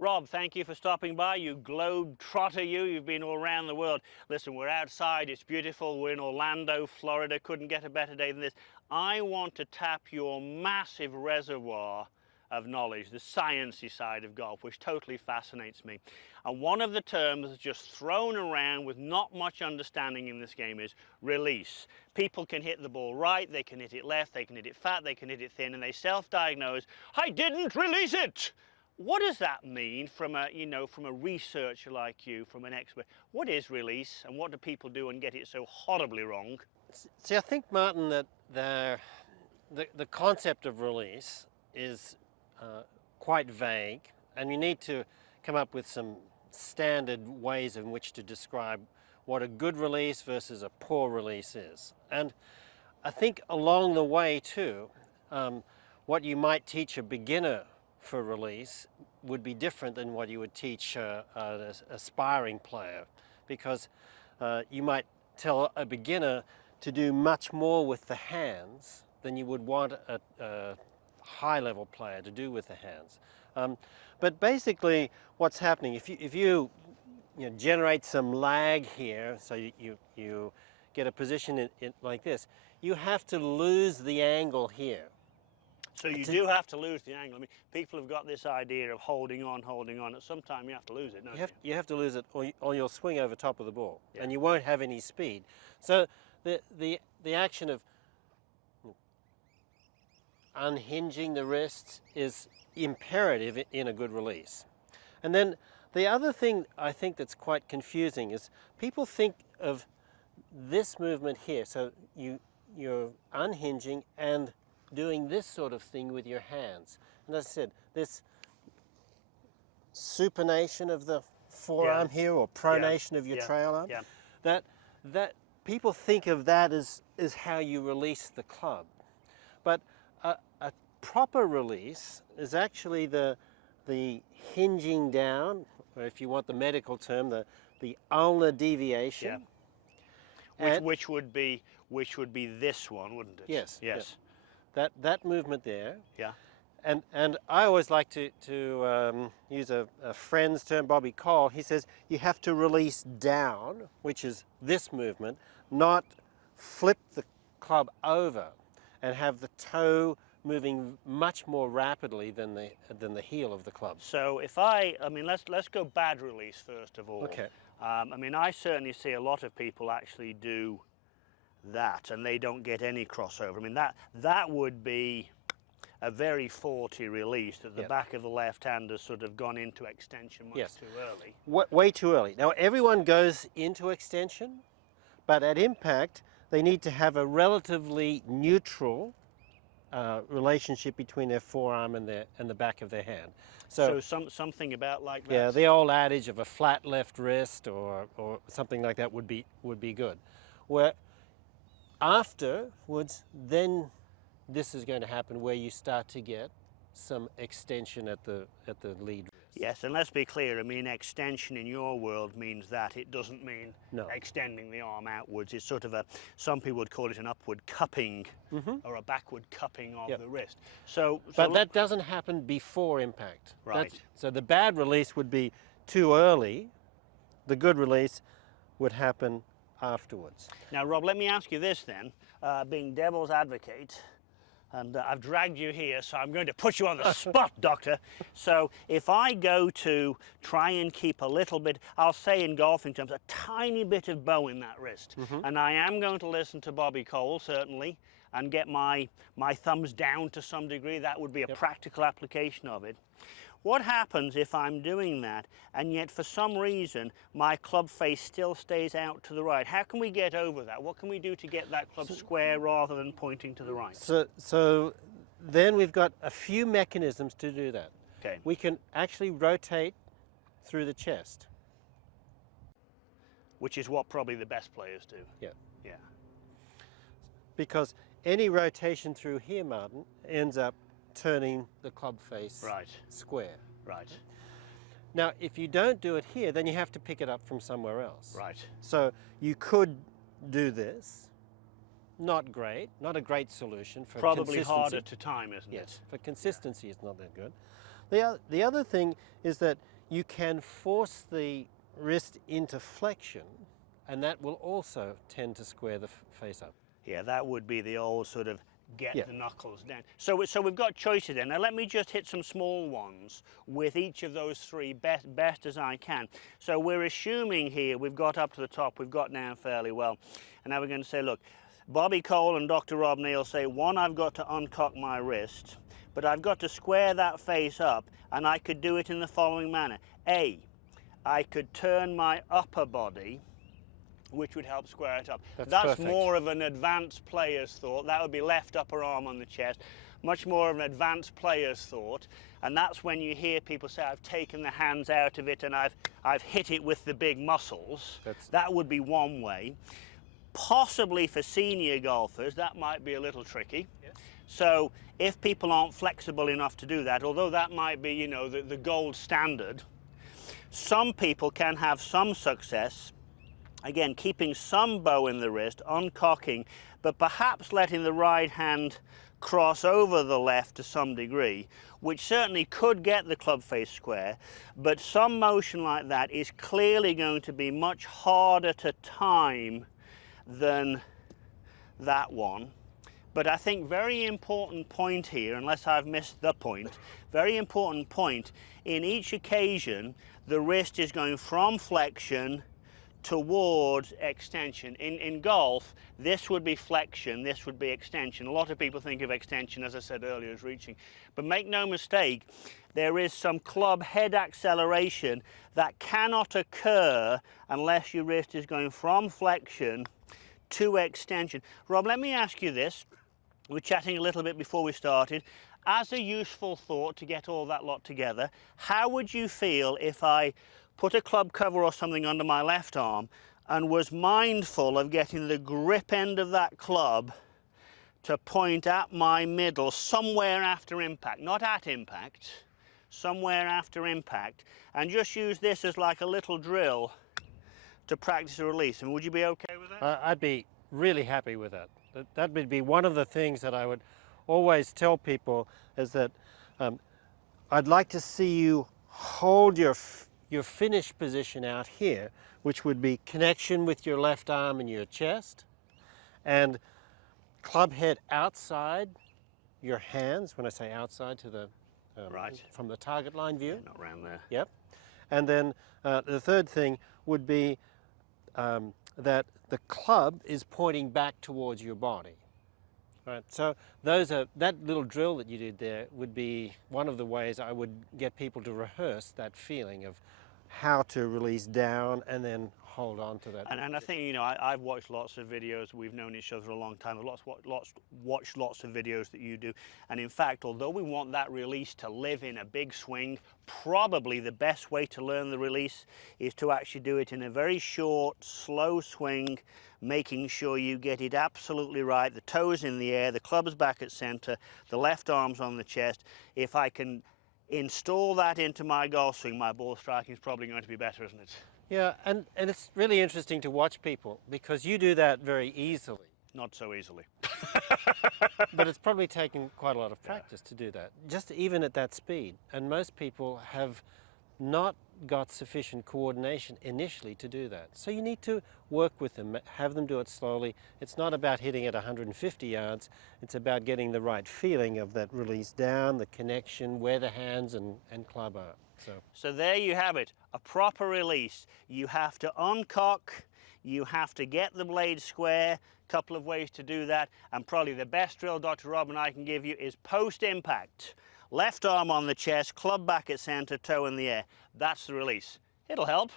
Rob, thank you for stopping by. You globe trotter, you've been all around the world. Listen, we're outside, it's beautiful, we're in Orlando, Florida, couldn't get a better day than this. I want to tap your massive reservoir of knowledge, the sciencey side of golf, which totally fascinates me. And one of the terms that's just thrown around with not much understanding in this game is release. People can hit the ball right, they can hit it left, they can hit it fat, they can hit it thin, and they self-diagnose, I didn't release it! What does that mean from a, from a researcher like you, from an expert? What is release and what do people do and get it so horribly wrong? See, I think, Martin, that the concept of release is quite vague, and you need to come up with some standard ways in which to describe what a good release versus a poor release is. And I think along the way too, what you might teach a beginner for release would be different than what you would teach an aspiring player, because you might tell a beginner to do much more with the hands than you would want a high-level player to do with the hands. But basically what's happening, if you generate some lag here, so you get a position in like this, you have to lose the angle here. So you do have to lose the angle. I mean, people have got this idea of holding on. At some time you have to lose it, don't you? You have to lose it or you'll swing over top of the ball, and you won't have any speed. So the action of unhinging the wrists is imperative in a good release. And then the other thing I think that's quite confusing is people think of this movement here. So you're unhinging and doing this sort of thing with your hands. And as I said, this supination of the forearm here, or pronation of your trail arm, that people think of that as how you release the club. But a proper release is actually the hinging down, or if you want the medical term, the ulnar deviation. Which would be this one, wouldn't it? Yes. Yes. That movement there. Yeah. And I always like to use a friend's term, Bobby Cole. He says you have to release down, which is this movement, not flip the club over and have the toe moving much more rapidly than the heel of the club. So if let's go bad release first of all. Okay. I certainly see a lot of people actually do that and they don't get any crossover. That would be a very faulty release, that the back of the left hand has sort of gone into extension much too early. Way too early. Now everyone goes into extension, but at impact they need to have a relatively neutral relationship between their forearm and the back of their hand. So something about like that. Yeah, the old adage of a flat left wrist or something like that would be good. Where afterwards, then this is going to happen, where you start to get some extension at the lead wrist. Yes, and let's be clear, extension in your world means that. It doesn't mean extending the arm outwards. It's sort of some people would call it an upward cupping or a backward cupping of the wrist. But that doesn't happen before impact. Right. So the bad release would be too early. The good release would happen afterwards. Now, Rob, let me ask you this then, being devil's advocate, and I've dragged you here, so I'm going to put you on the spot, Doctor. So if I go to try and keep a little bit, I'll say in golfing terms, a tiny bit of bow in that wrist, and I am going to listen to Bobby Cole, certainly, and get my thumbs down to some degree. That would be a practical application of it. What happens if I'm doing that and yet for some reason my club face still stays out to the right? How can we get over that? What can we do to get that club square rather than pointing to the right? So then we've got a few mechanisms to do that. Okay. We can actually rotate through the chest. Which is what probably the best players do. Yeah. Yeah. Because any rotation through here, Martin, ends up turning the club face square. Right. Now, if you don't do it here, then you have to pick it up from somewhere else. Right. So you could do this. Not great, not a great solution for probably harder to time, isn't it? Yes, for consistency it's not that good. The other thing is that you can force the wrist into flexion, and that will also tend to square the face up. Yeah, that would be the old sort of get Yeah. the knuckles down. So we've got choices there. Now let me just hit some small ones with each of those three best as I can. So we're assuming here we've got up to the top, we've got down fairly well. And now we're going to say, look, Bobby Cole and Dr. Rob Neal say, one, I've got to uncock my wrist, but I've got to square that face up, and I could do it in the following manner. A, I could turn my upper body, which would help square it up. That's perfect. more of an advanced player's thought. That would be left upper arm on the chest. Much more of an advanced player's thought. And that's when you hear people say, I've taken the hands out of it and I've hit it with the big muscles. That would be one way. Possibly for senior golfers, that might be a little tricky. Yes. So if people aren't flexible enough to do that, although that might be, you know, the gold standard, some people can have some success. Again, keeping some bow in the wrist, uncocking, but perhaps letting the right hand cross over the left to some degree, which certainly could get the club face square, but some motion like that is clearly going to be much harder to time than that one. But I think very important point here, unless I've missed the point, very important point, in each occasion, the wrist is going from flexion towards extension. In golf, this would be flexion, this would be extension. A lot of people think of extension, as I said earlier, as reaching. But make no mistake, there is some club head acceleration that cannot occur unless your wrist is going from flexion to extension. Rob, let me ask you this. We were chatting a little bit before we started. As a useful thought to get all that lot together, how would you feel if I put a club cover or something under my left arm and was mindful of getting the grip end of that club to point at my middle somewhere after impact, not at impact, somewhere after impact, and just use this as like a little drill to practice a release? And would you be okay with that? I'd be really happy with that. That would be one of the things that I would always tell people, is that I'd like to see you hold your finish position out here, which would be connection with your left arm and your chest, and club head outside your hands. When I say outside, to the right, from the target line view. Yeah, not around there. Yep. And then the third thing would be that the club is pointing back towards your body. Right. So that little drill that you did there would be one of the ways I would get people to rehearse that feeling of how to release down and then hold on to that. And I think, you know, I've watched lots of videos. We've known each other a long time. I've watched lots of videos that you do. And in fact, although we want that release to live in a big swing, probably the best way to learn the release is to actually do it in a very short, slow swing, making sure you get it absolutely right. The toes in the air, the club's back at center, the left arm's on the chest. If I can install that into my golf swing, my ball striking is probably going to be better, isn't it? Yeah, and it's really interesting to watch people, because you do that very easily. Not so easily. But it's probably taken quite a lot of practice to do that, just even at that speed. And most people have not got sufficient coordination initially to do that. So you need to work with them, have them do it slowly. It's not about hitting at 150 yards, it's about getting the right feeling of that release down, the connection, where the hands and club are. So there you have it, a proper release. You have to uncock, you have to get the blade square, a couple of ways to do that, and probably the best drill Dr. Rob and I can give you is post-impact. Left arm on the chest, club back at center, toe in the air. That's the release. It'll help.